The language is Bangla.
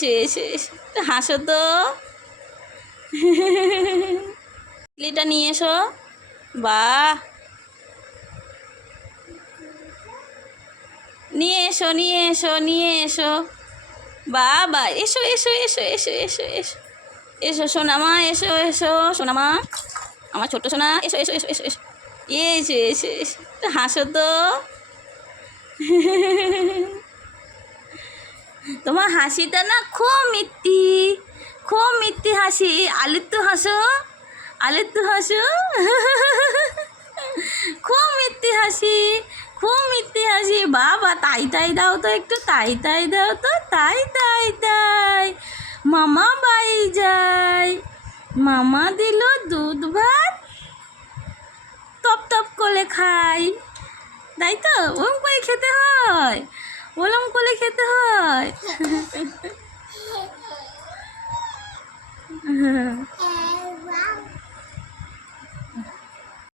এসো এসো এসো, হাসো তো। লিটা নিয়ে এসো। বাহ, নিয়ে এসো নিয়ে এসো নিয়ে এসো। বাবা, এসো এসো এসো এসো এসো এসো এসো সোনামা, এসো এসো সোনামা, আমার ছোট্ট সোনা, এসো এসো এসো এসো এসো এসো এসো এসো, হাসো তো। তোমার হাসিটা না খুব মিথ্যি হাসি। আলিত্য হাসো, আলিত্য হাসো। খুব মিথ্যি হাসি, খুব মিথ্যি হাসি। বাবা, তাই তাই দাও তো একটু, তাই তাই দাও তো, তাই তাই তাই। মামা বাই যায়, মামা দিল দুধ ভাত, টপ টপ করে খাই। তাই তো, ওরম করে খেতে হয়, ওরম করে খেতে হয়।